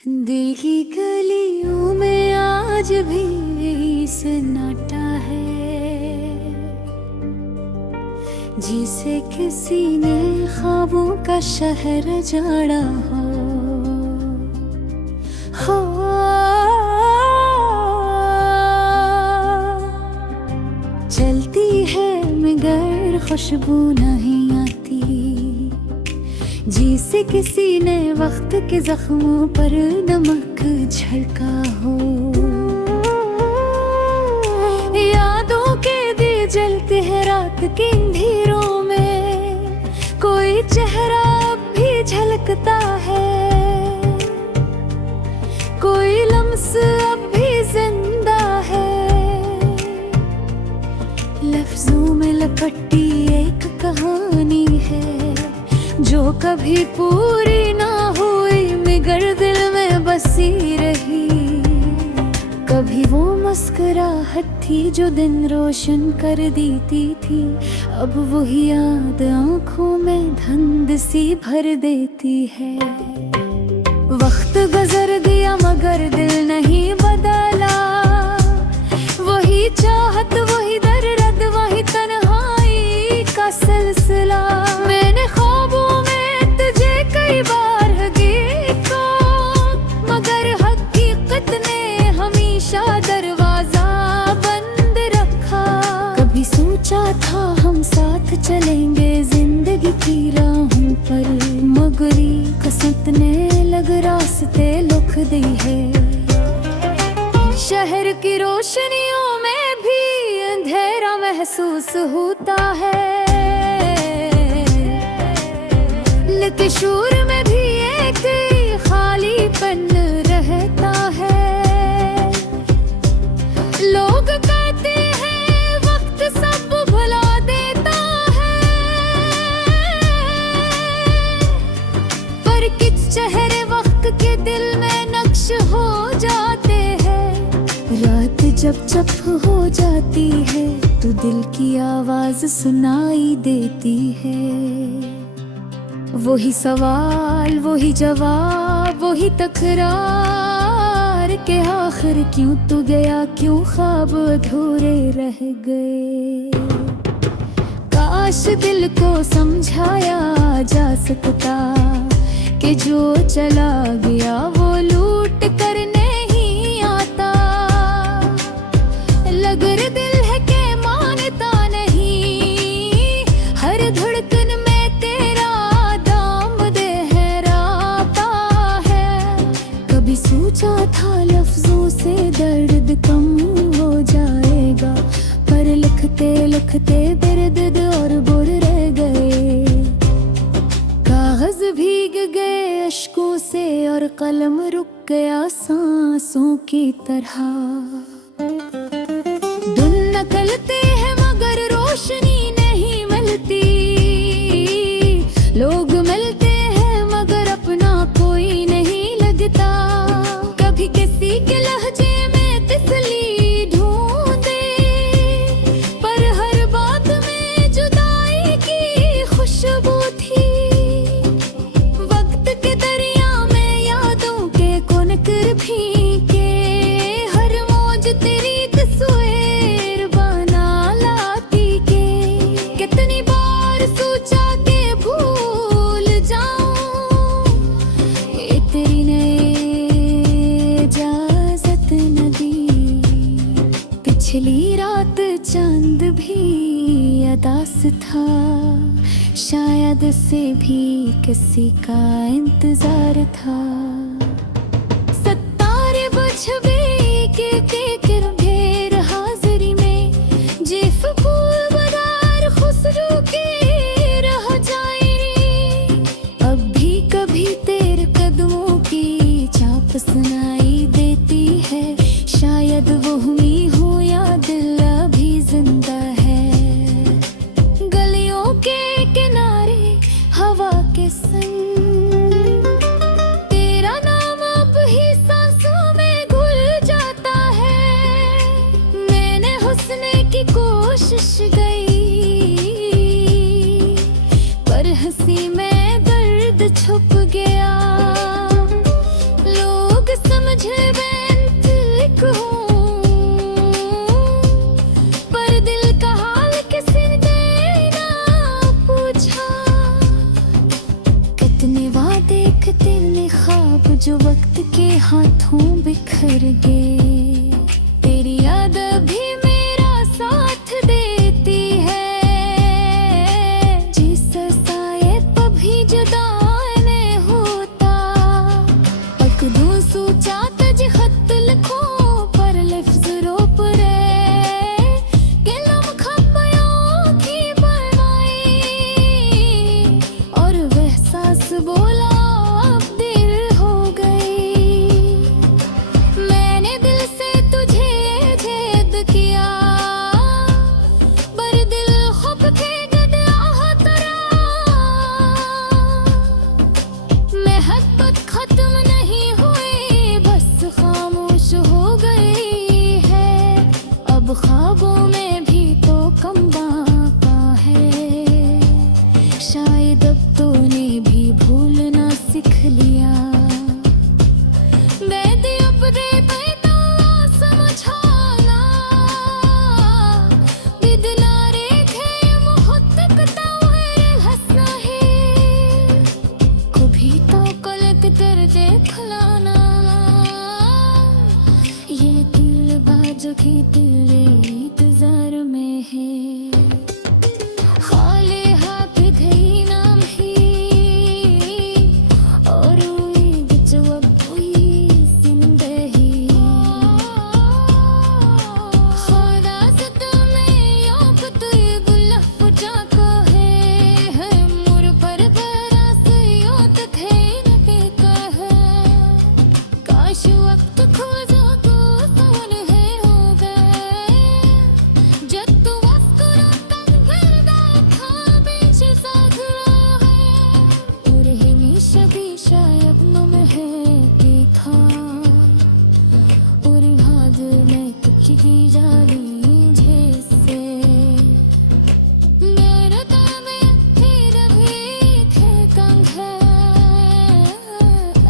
दिल की गलियों में आज भी सन्नाटा है, जिसे किसी ने ख्वाबों का शहर जाड़ा हो चलती है मगर खुशबू नहीं आती, जिसे किसी ने वक्त के जख्मों पर नमक झड़का हो। यादों के दिए जलते हैं रात के अंधेरों में, कोई चेहरा अब भी झलकता है, कोई लम्स अब भी जिंदा है। लफ्जों में लपटी एक कहानी है जो कभी पूरी ना हुई, मगर दिल में बसी रही। कभी वो मुस्कुराहट थी जो दिन रोशन कर देती थी, अब वही याद आंखों में धुंध सी भर देती है। वक्त गुजर गया मगर दिल नहीं बदला, वही चाहत वही दर्द वही तन्हाई का सिलसिला। मैंने ख्वाबों में तुझे कई बार देखा, मगर हकीकत ने हमेशा दरवाजा बंद रखा। कभी सोचा था हम साथ चलेंगे जिंदगी की राहों पर, मगर कसमत ने लग रास्ते लुक दी है। शहर की रोशनियों में भी अंधेरा महसूस होता है, लेकिन शूर में भी एक खालीपन रहता है। लोग कहते हैं वक्त सब भुला देता है, पर कुछ चेहरे वक्त के दिल में नक्श हो जाते हैं। रात जब चुप हो जाती है तो दिल की आवाज सुनाई देती है। वही सवाल वही जवाब वही तकरार के आखिर क्यों तू गया, क्यों ख्वाब अधूरे रह गए। काश दिल को समझाया जा सकता कि जो चला गया वो लूट कर नहीं आता। लगर दिल है के मानता नहीं, हर धड़कन में तेरा दाम देहराता है। कभी सोचा था लफ्जों से दर्द कम हो जाएगा, पर लिखते लिखते दर्द और बुर रह गए। कागज भीग गए अश्कों से और कलम रुक गया सांसों की तरह। दिन निकलते हैं मगर रोशनी नहीं मिलती, लोग मिलते हैं मगर अपना कोई नहीं लगता। कभी किसी के लहजे में तिसली ढूंढे, पर हर बात में जुदाई की खुशबू थी। वक्त के दरिया में यादों के कुनकर भीगे, हर मौज तेरी तस्वीर बना लाती के। कितनी बार सोचा के भूल जाऊं, ये तेरी ने इजाजत न दी। पिछली रात चांद भी अदास था, शायद से भी किसी का इंतजार था। सत्तारे बुझ के रंगेर हाजिरी में, जिफ फूल बदार खुशरू के रह जाए। अब भी कभी तेरे कदमों की चाप सुनाई देती है, शायद वो हुई हो या दिल अभी जिंदा है। गलियों के किनारे हवा के संग तेरा लोग समझे मैं इंतलिक हूँ, पर दिल का हाल किसी ने ना पूछा। कितने वादे कितने ख्वाब जो वक्त के हाथों बिखर गए, तेरी याद भी मेरा साथ देती है। जिस साए कभी जुदा नहीं होता, पक दूं सोचा तज खत लिखो पर लफ्ज रो परे के लम्हा खपयों की परवाई, और वह सांस बोला अब देर हो गई। मैंने दिल से तुझे जिद किया, पर दिल खुद के गदहा तरा। मोहब्बत खत्म नहीं हुई, बस खामोश हो गई है। अब ख्वाबों में भी तो कम बाका है, शायद अब तूने भी भूलना सीख लिया। बेदी अपने पैदा समझाना, बिदना रेखे मुहत्तक तावे हंसना है। कभी तो कलक कर देख लाना, ये दिल बाजो की तेरे इंतजार में है। खाले हाफिज ही नाम ही, और उम्मीद जो अब हुई जिंदगी। खुदा से तुम्हें याद तो ये गुलाब जाका है, मुर पर गरा से याद थे न के कहे। काश वक्त खो जाता सोन है हो गए, जब तू मुस्कुरा कर गिरदा था बीच सागरा है। और हमेशा भी शायद नम है देखा, और हाथ में की जाली जैसे। मेरे दिल में फिर भी थे तंग है,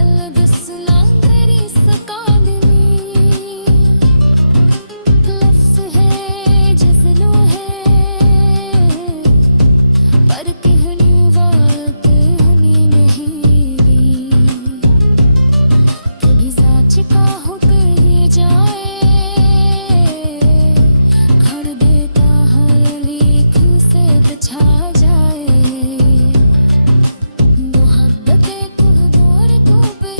अल्लाह दसना तेरी सकादमी। लफ्ज़ है जज़्लो है, पर कहने बात हनी नहीं भी। कभी साच का हो कर जाए, घर देता हर लेख से बचा जाए। मोहब्बतें कुछ दौर को पे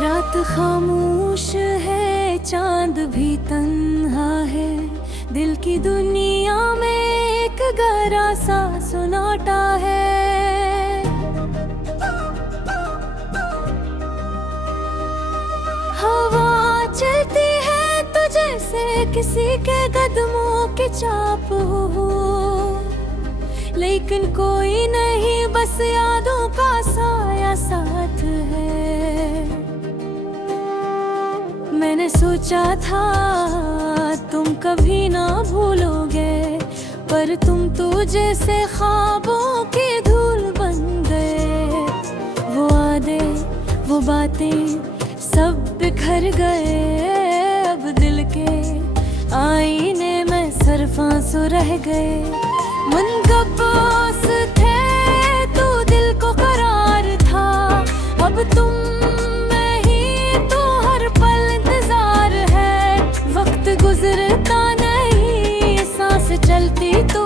रात खामोश है, चांद भी तन्हा है। दिल की दुनिया में एक गहरा सा सुनाटा है। हवा चलती है तो जैसे किसी के कदमों के चाप हो, लेकिन कोई नहीं, बस यादों का साया साथ है। मैंने सोचा था तुम कभी ना भूलोगे, पर तुम तो जैसे ख्वाबों की धूल बन गए। वो वादे वो बातें सब बिखर गए, अब दिल के आईने में सिर्फ आंसू रह गए। मुनक़बास थे तो दिल को करार था, अब तुम में ही तो हर पल इंतजार है। वक्त गुजरता नहीं, सांस चलती तो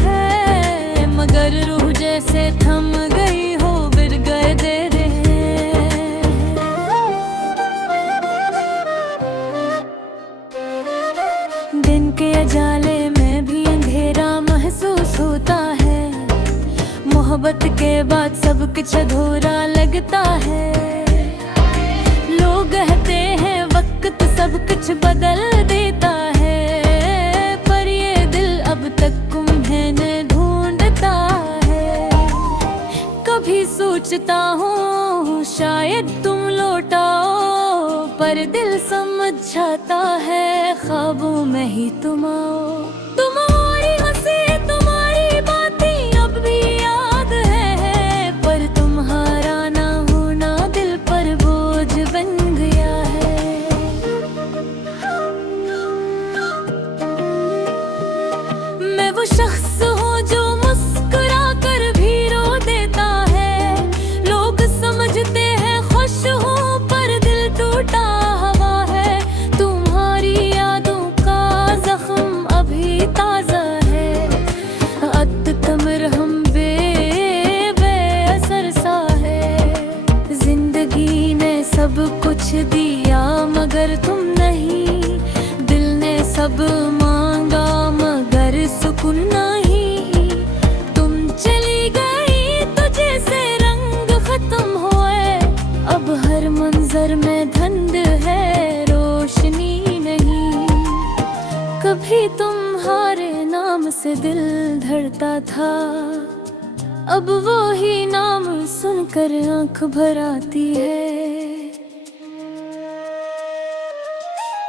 है, मगर रूह जैसे थम गई हो, गिर गए दे रहे। दिन के अजाले में भी अंधेरा महसूस होता है, मोहब्बत के बाद सब कुछ अधूरा लगता है। लोग कहते हैं वक्त सब कुछ बदल देता है, पर ये दिल अब तक तुम्हें ढूंढता है। कभी सोचता हूँ शायद तुम लौटाओ, पर दिल समझ जाता ख्वाबों में ही तुम आओ। तुम्हारी हंसी तुम्हारी बातें अब भी याद है, पर तुम्हारा ना होना दिल पर बोझ बन गया है। मैं वो शख्स हूँ जो मुस्कुरा कर भी रो देता है। लोग समझते हैं खुश हूँ पर दिल टूटा हुआ है। तुम्हारी यादों का जख्म अभी ताजा है। अत कमर हम बेअसर सा है। जिंदगी ने सब कुछ दिया मगर तुम नहीं। दिल ने सब मांगा मगर सुकून नहीं। तुम चली गई तो जैसे रंग खत्म हुए। अब हर मंजर में धुंध है रोशनी नहीं। कभी तुम्हारे नाम से दिल धड़ता था, अब वो ही नाम सुनकर आंख भर आती है।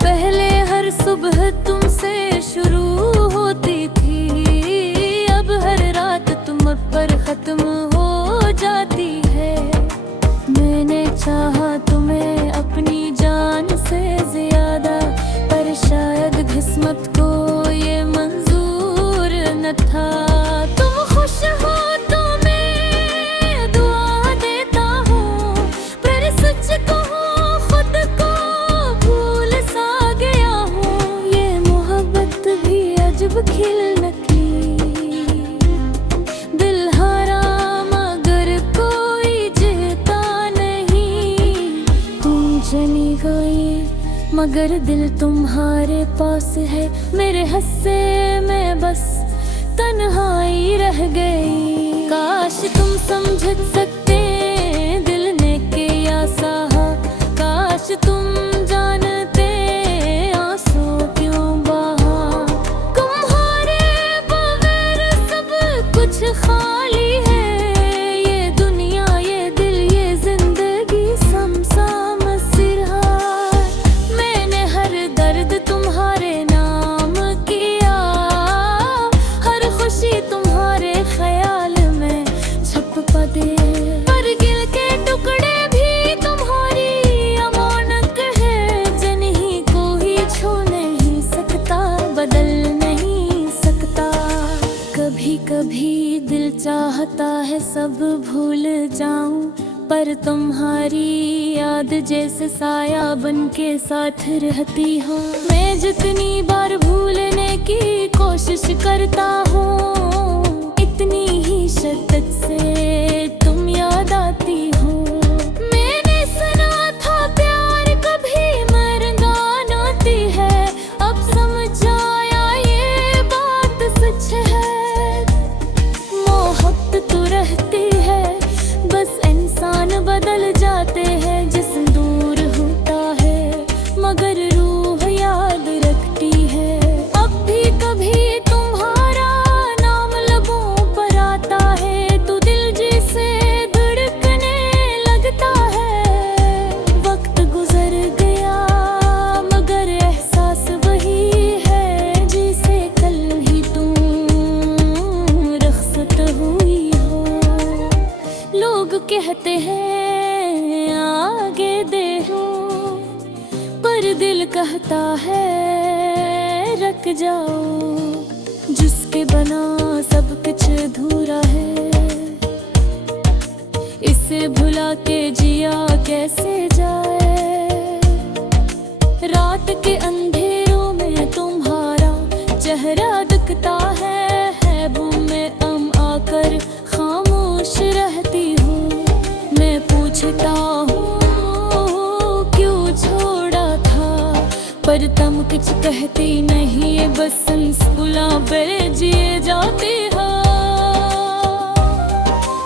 पहले हर सुबह तुमसे शुरू होती थी, अब हर रात तुम पर खत्म हो जाती है। मैंने चाहा तुम्हें अपनी जान से ज्यादा, पर शायद किस्मत को ये मंजूर न था। तुम खुश हो तो मैं दुआ देता हूँ, पर सच कहूँ खुद को भूल सा गया हूँ। ये मोहब्बत भी अजब खिल नकली, दिल हारा मगर कोई जीता नहीं। तुम चली गई मगर दिल तुम्हारे पास है। मेरे हस्से में बस तन्हाई रह गई। काश तुम समझ सकते दिल ने क्या सहा। काश तुम जानते आंसू क्यों बहा। तुम्हारे बगैर सब कुछ खाली है। ये दुनिया ये दिल ये जिंदगी समसाम सिरहा। मैंने हर दर्द तुम्हारे नाम किया, हर खुशी तुम्हारे ख्याल में छप पदे। पर गिल के टुकड़े भी तुम्हारी अमानत है। जिन्हीं को ही छू नहीं सकता बदल नहीं सकता। कभी कभी दिल चाहता है सब भूल जाऊं, पर तुम्हारी याद जैसे साया बन के साथ रहती हो। मैं जितनी बार भूलने की कोशिश करता हूँ, इतनी ही शिद्दत से तुम याद आती हो। मैंने सुना था प्यार कभी मरना नाती है, अब समझ आया ये बात सच है। मोहब्बत तो रहती है, बस इंसान बदल जाते हैं। जिस्म दूर होता है मगर रूह याद रखती है। अब भी कभी तुम्हारा नाम लबों पर आता है, तो दिल जैसे धड़कने लगता है। वक्त गुजर गया मगर एहसास वही है, जैसे कल ही तुम रुखसत हुई हो। लोग कहते हैं आगे देखो, पर दिल कहता है रख जाओ। जिसके बना सब कुछ अधूरा है, इसे भुला के जिया कैसे जाए। रात के अंधेरों में तुम्हारा चेहरा दिखता है बूम में हम आकर खामोश रहती हूँ। मैं पूछता हूँ क्यों छोड़ा था, पर तुम कुछ कहती नहीं, बस संस्कुला पे जिए जाती हो।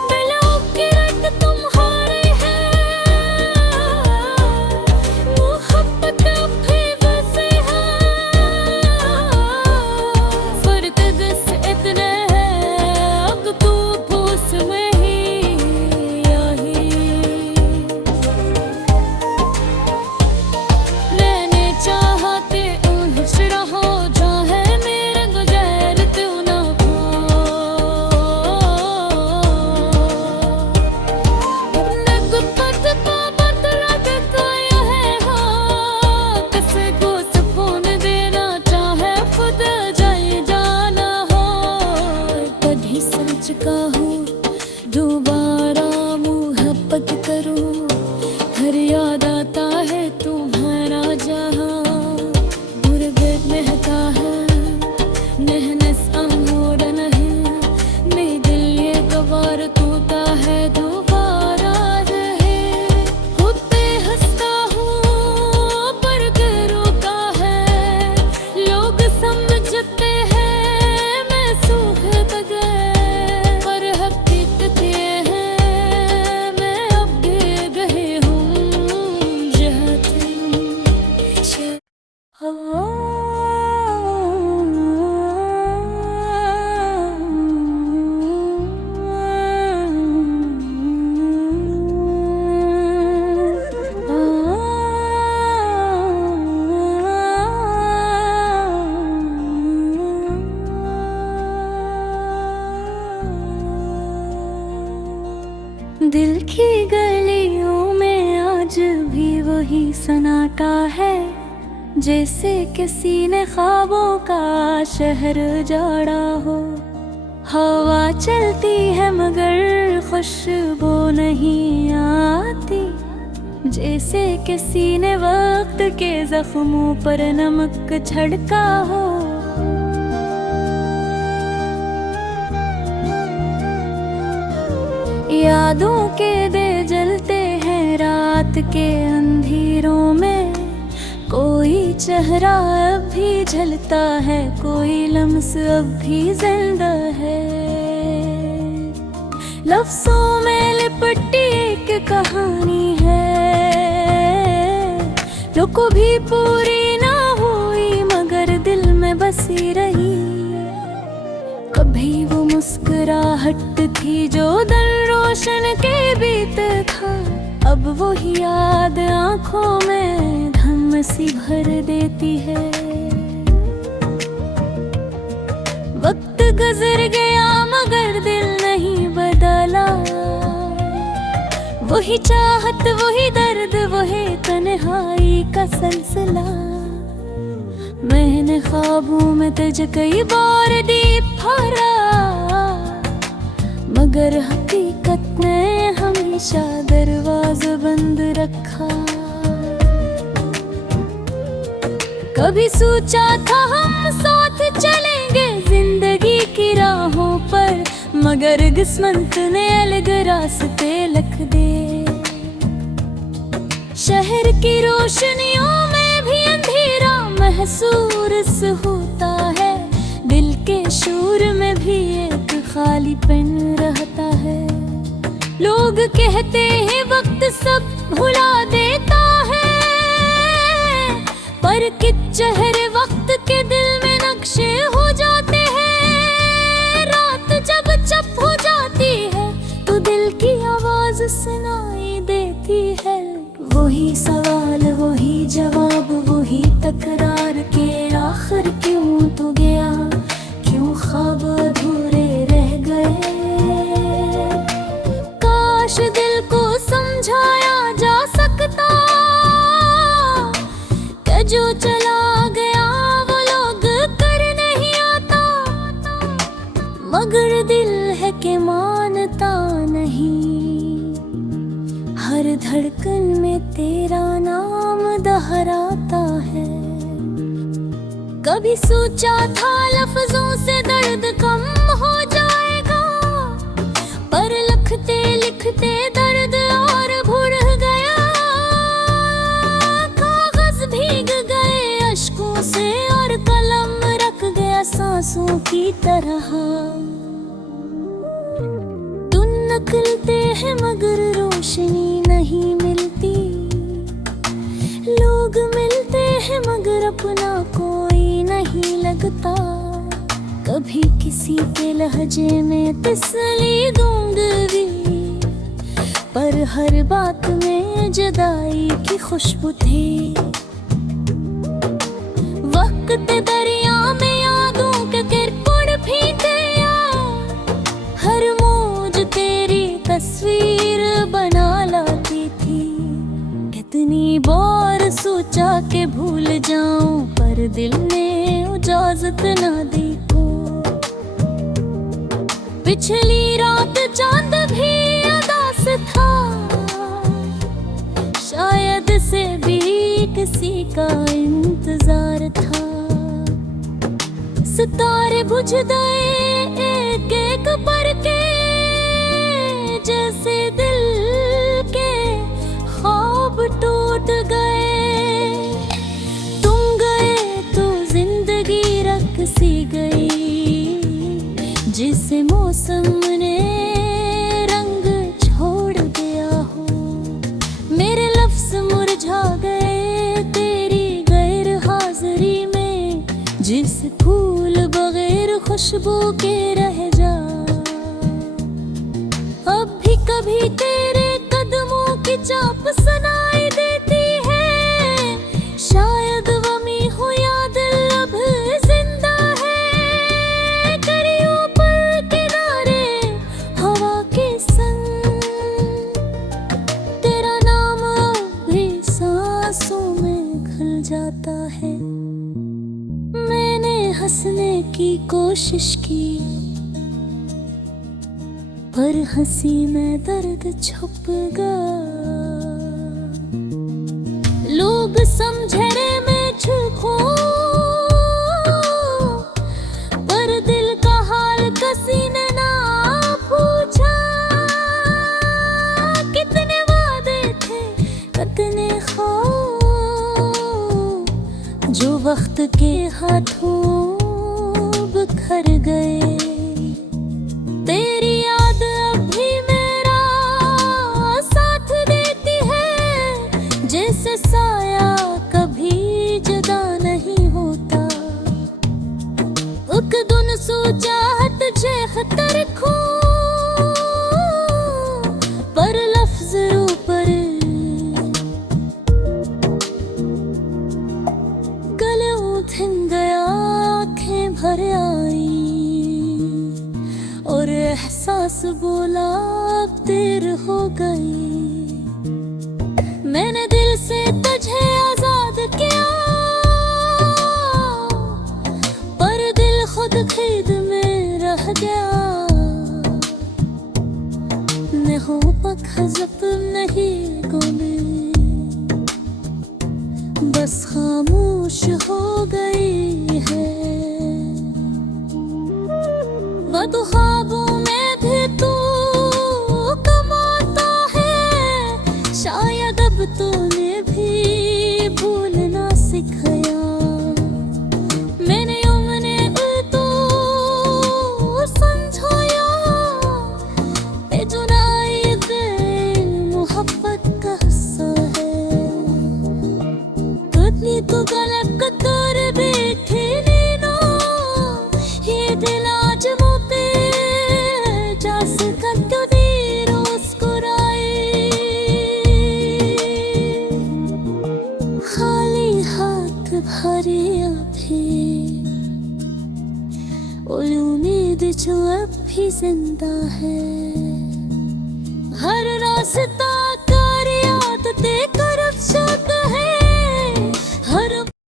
दिलों की रट तुम्हारे हैं, मोहब्बत भी वैसे है। फर्क बस इतने हैं, अब तू पूछ में ही आई। रहने चाहते उन दिल की गलियों में आज भी वही सन्नाटा है, जैसे किसी ने ख्वाबों का शहर जाड़ा हो। हवा चलती है मगर खुशबू नहीं आती, जैसे किसी ने वक्त के जख्मों पर नमक छिड़का हो। यादों के दे जलते हैं रात के अंधेरों में, कोई चेहरा अब भी झलता है, कोई लम्स अब भी जिंदा है। लफ्ज़ों में लिपटी एक कहानी है, जो कभी पूरी ना हुई मगर दिल में बसी रही। कभी वो मुस्कुराहट थी जो दिन रोशन के बीत था, अब वो ही याद आंखों में धम सी भर देती है। वक्त गुजर गया मगर दिल नहीं बदला, वही चाहत वही दर्द वही तन्हाई का सिलसिला। मैंने ख्वाबों में तुझे कई बार दीप भरा, मगर हकीकत ने हमेशा दरवाज़ा बंद रखा। कभी सोचा था हम साथ चलेंगे जिंदगी की राहों पर, मगर किस्मत ने अलग रास्ते लिख दे। शहर की रोशनियों में भी अंधेरा महसूस होता है, दिल के शोर में भी एक खालीपन रहता है। लोग कहते हैं वक्त सब भुला देता है, पर किस चेहरे वक्त के दिल में नक्शे हो जाते हैं। रात जब चुप हो जाती है तो दिल की आवाज सुनाई देती है। वही सवाल वही जवाब वही तकरार के आखिर क्यों तो गया, क्यों ख्वाब अधूरे रह गए। काश दिल को समझाया जा सकता कि जो चला गया वो लोग कर नहीं आता, मगर दिल है कि मानता नहीं। हर धड़कन में तेरा नाम दोहराता है। कभी सोचा था लफ्जों से दर्द कम हो जाएगा, पर लिखते लिखते दर्द और बढ़ गया। कागज भीग गए अश्कों से और कलम रख गया सांसों की तरह। तुम निकलते हैं मगर रोशनी नहीं मिलती, लोग मिलते हैं मगर अपना कोई नहीं लगता। कभी किसी के लहजे में तसल्ली दूंगी, पर हर बात में जुदाई की खुशबू थी। वक्त दरिया में यादों के किरपुर फीके, हर मौज तेरी तस्वीर बना लाती थी। कितनी बार सोचा कि भूल जाऊं, पर दिल ने इजाजत ना दी को। पिछली रात चांद भी अदास था, शायद से भी किसी का इंतजार था। सितारे बुझ गए एक एक पर के, जैसे दिल के ख्वाब टूट गए। तुम गए तो जिंदगी रख सी गई, जिसे मौसम ने रंग छोड़ दिया हो। मेरे लफ्ज मुरझा गए तेरी गैर हाजिरी में। जैसे फूल बगैर खुशबू के रह जा। अब भी कभी तेरे कदमों की चाप सुनाई देती है, शायद वमी हो या दिल अब जिंदा है। करियों पर किनारे हवा के संग, तेरा नाम अब भी सांसों में घुल जाता है। मैंने हंसने की कोशिश की, पर हंसी में दर्द छुप गया। लोग समझे रे मैं झूठों, पर दिल का हाल किसी ने ना पूछा। कितने वादे थे कितने ख्वाब, जो वक्त के हाथों बिखर गए। तेरी याद अब भी मेरा साथ देती है, जैसे साया कभी जुदा नहीं होता। उक दुन सोचा तुझे खतर खो, पर लफ्ज ऊपर गले उठन गया। आंखें भर आई और एहसास बोला अब देर हो गई। मैंने दिल से तुझे आजाद किया, पर दिल खुद खरीद में रह गया। मैं हूँ पखजब नहीं गुमे, बस खामोश हो गई है। वो तो ख्वाबों में भी तू कमाता है, शायद अब तूने भी भूलना सिखाया। मैंने उमने तो समझाया, बेजुनाई दिल मोहब्बत का हिस्सा है। कितनी तो गलत कर बैठे नीनो, ये दिल आज मोते जास कर क्यों दी मुस्कुराए। खाली हाथ भरे अभी, और उम्मीद जो अब भी जिंदा है। हर रास्ता कर याद ते करब शक है,